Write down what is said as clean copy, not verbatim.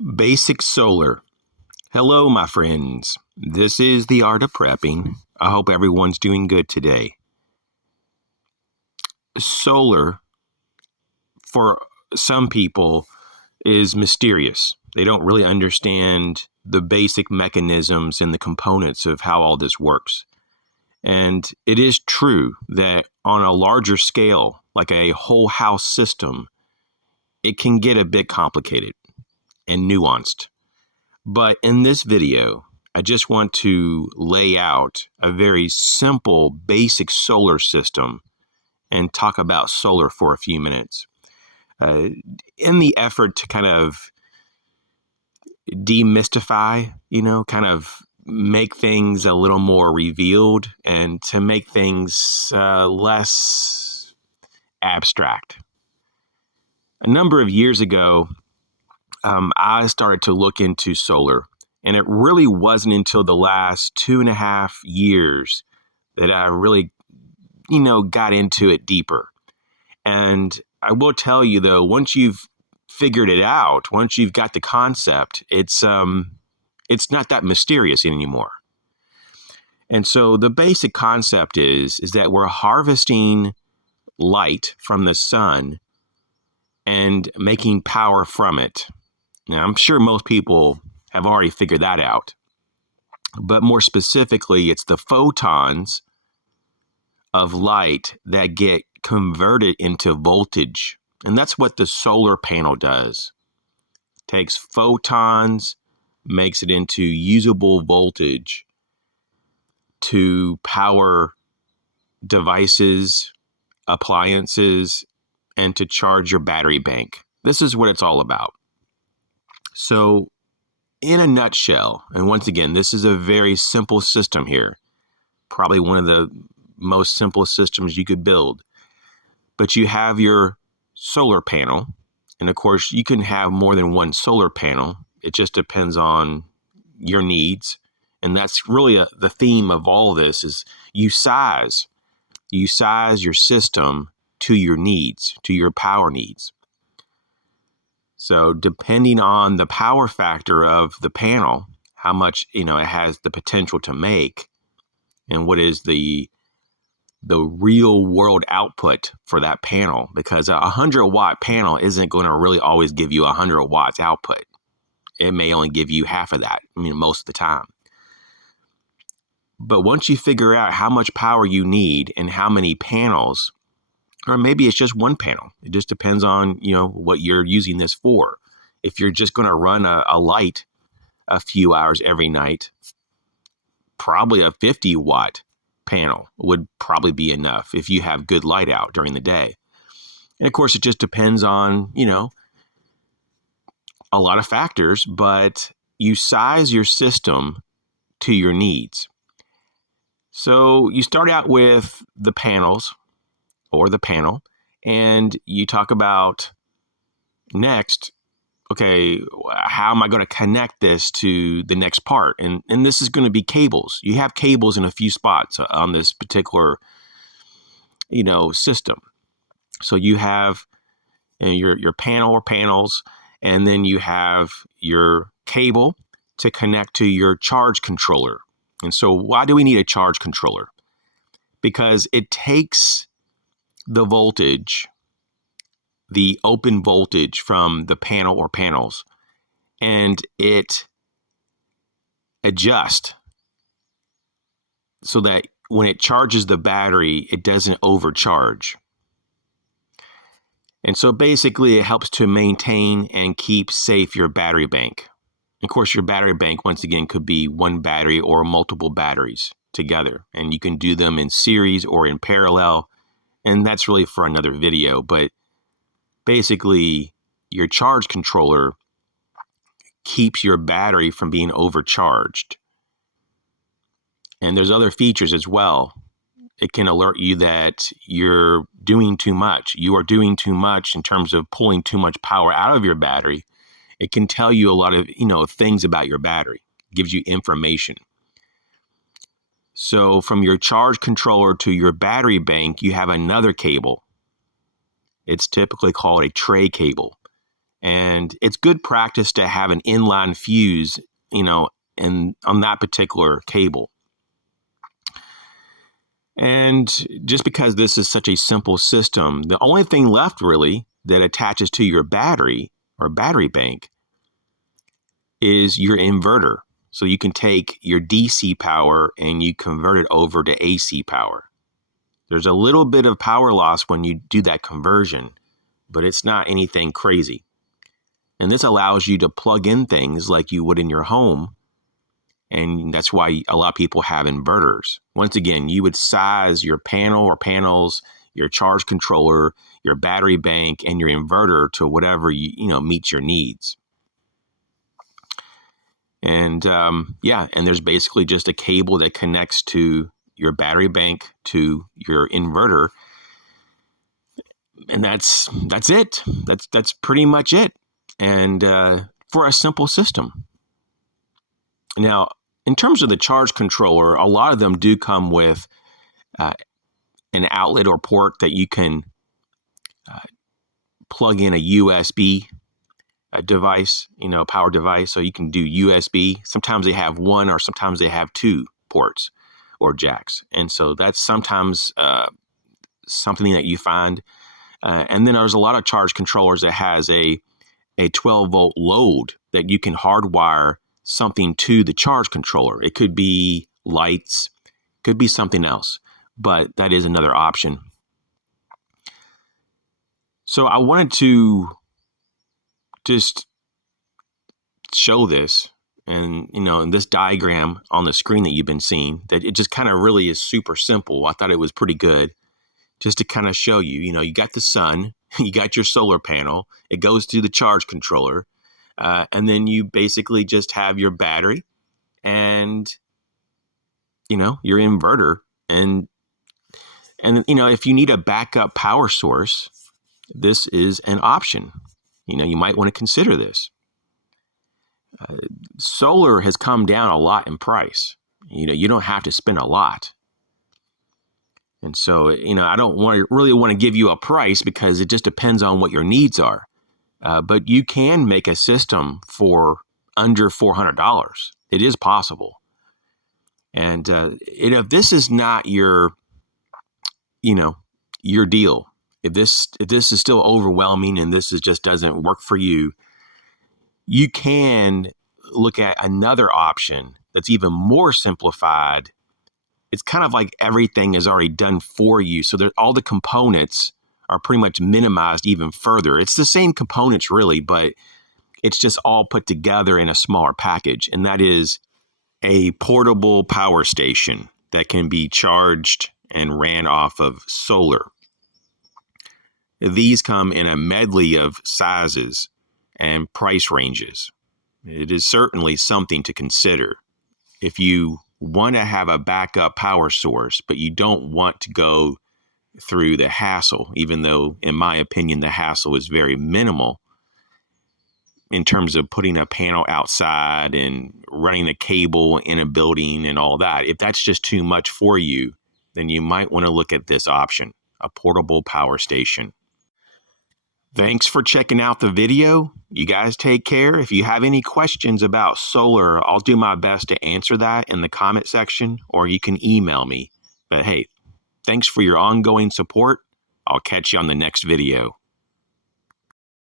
Basic solar. Hello, my friends. This is the art of prepping. I hope everyone's doing good today. Solar, for some people, is mysterious. They don't really understand the basic mechanisms and the components of how all this works. And it is true that on a larger scale, like a whole house system, it can get a bit complicated and nuanced. But in this video, I just want to lay out a very simple, basic solar system and talk about solar for a few minutes. In the effort to kind of demystify, kind of make things a little more revealed and to make things less abstract. A number of years ago, I started to look into solar, and it really wasn't until the last 2.5 years that I really, got into it deeper. And I will tell you, though, once you've figured it out, once you've got the concept, it's not that mysterious anymore. And so the basic concept is that we're harvesting light from the sun and making power from it. Now, I'm sure most people have already figured that out. But more specifically, it's the photons of light that get converted into voltage. And that's what the solar panel does. Takes photons, makes it into usable voltage to power devices, appliances, and to charge your battery bank. This is what it's all about. So, in a nutshell, and once again, this is a very simple system here, probably one of the most simple systems you could build. But you have your solar panel, and of course, you can have more than one solar panel. It just depends on your needs. And that's really the theme of all this is you size your system to your needs, to your power needs. So depending on the power factor of the panel, how much, it has the potential to make, and what is the real world output for that panel, because a 100-watt panel isn't going to really always give you 100 watts output. It may only give you half of that, most of the time. But once you figure out how much power you need and how many panels, or maybe it's just one panel. It just depends on, what you're using this for. If you're just going to run a light a few hours every night, probably a 50-watt panel would probably be enough if you have good light out during the day. And of course, it just depends on, a lot of factors, but you size your system to your needs. So you start out with the panels or the panel, and you talk about next, okay, how am I going to connect this to the next part? And this is going to be cables. You have cables in a few spots on this particular, system. So you have your panel or panels, and then you have your cable to connect to your charge controller. And so why do we need a charge controller? Because it takes the voltage, the open voltage from the panel or panels, and it adjusts so that when it charges the battery, it doesn't overcharge. And so basically it helps to maintain and keep safe your battery bank. Of course, your battery bank, once again, could be one battery or multiple batteries together. And you can do them in series or in parallel. And that's really for another video. But basically, your charge controller keeps your battery from being overcharged. And there's other features as well. It can alert you that you're doing too much. You are doing too much in terms of pulling too much power out of your battery. It can tell you a lot of, things about your battery. It gives you information. So from your charge controller to your battery bank, you have another cable. It's typically called a tray cable. And it's good practice to have an inline fuse, and on that particular cable. And just because this is such a simple system, the only thing left really that attaches to your battery or battery bank is your inverter. So you can take your DC power and you convert it over to AC power. There's a little bit of power loss when you do that conversion, but it's not anything crazy. And this allows you to plug in things like you would in your home. And that's why a lot of people have inverters. Once again, you would size your panel or panels, your charge controller, your battery bank, and your inverter to whatever meets your needs. And and there's basically just a cable that connects to your battery bank to your inverter, and that's it. That's pretty much it. And for a simple system. Now, in terms of the charge controller, a lot of them do come with an outlet or port that you can plug in a USB device, power device. So you can do USB. Sometimes they have one or sometimes they have two ports or jacks. And so that's sometimes something that you find. And then there's a lot of charge controllers that has a 12-volt load that you can hardwire something to the charge controller. It could be lights, could be something else, but that is another option. So I wanted to just show this and, in this diagram on the screen that you've been seeing, that it just kind of really is super simple. I thought it was pretty good just to kind of show you, you got the sun, you got your solar panel, it goes to the charge controller, and then you basically just have your battery and, your inverter. And if you need a backup power source, this is an option. You might want to consider this. Solar has come down a lot in price. You don't have to spend a lot. And so, I don't really want to give you a price because it just depends on what your needs are. But you can make a system for under $400. It is possible. And if this is not your deal, if this is still overwhelming and this just doesn't work for you, you can look at another option that's even more simplified. It's kind of like everything is already done for you. So all the components are pretty much minimized even further. It's the same components really, but it's just all put together in a smaller package. And that is a portable power station that can be charged and ran off of solar. These come in a medley of sizes and price ranges. It is certainly something to consider. If you want to have a backup power source, but you don't want to go through the hassle, even though, in my opinion, the hassle is very minimal in terms of putting a panel outside and running a cable in a building and all that. If that's just too much for you, then you might want to look at this option, a portable power station. Thanks for checking out the video. You guys take care. If you have any questions about solar, I'll do my best to answer that in the comment section, or you can email me. But hey, thanks for your ongoing support. I'll catch you on the next video.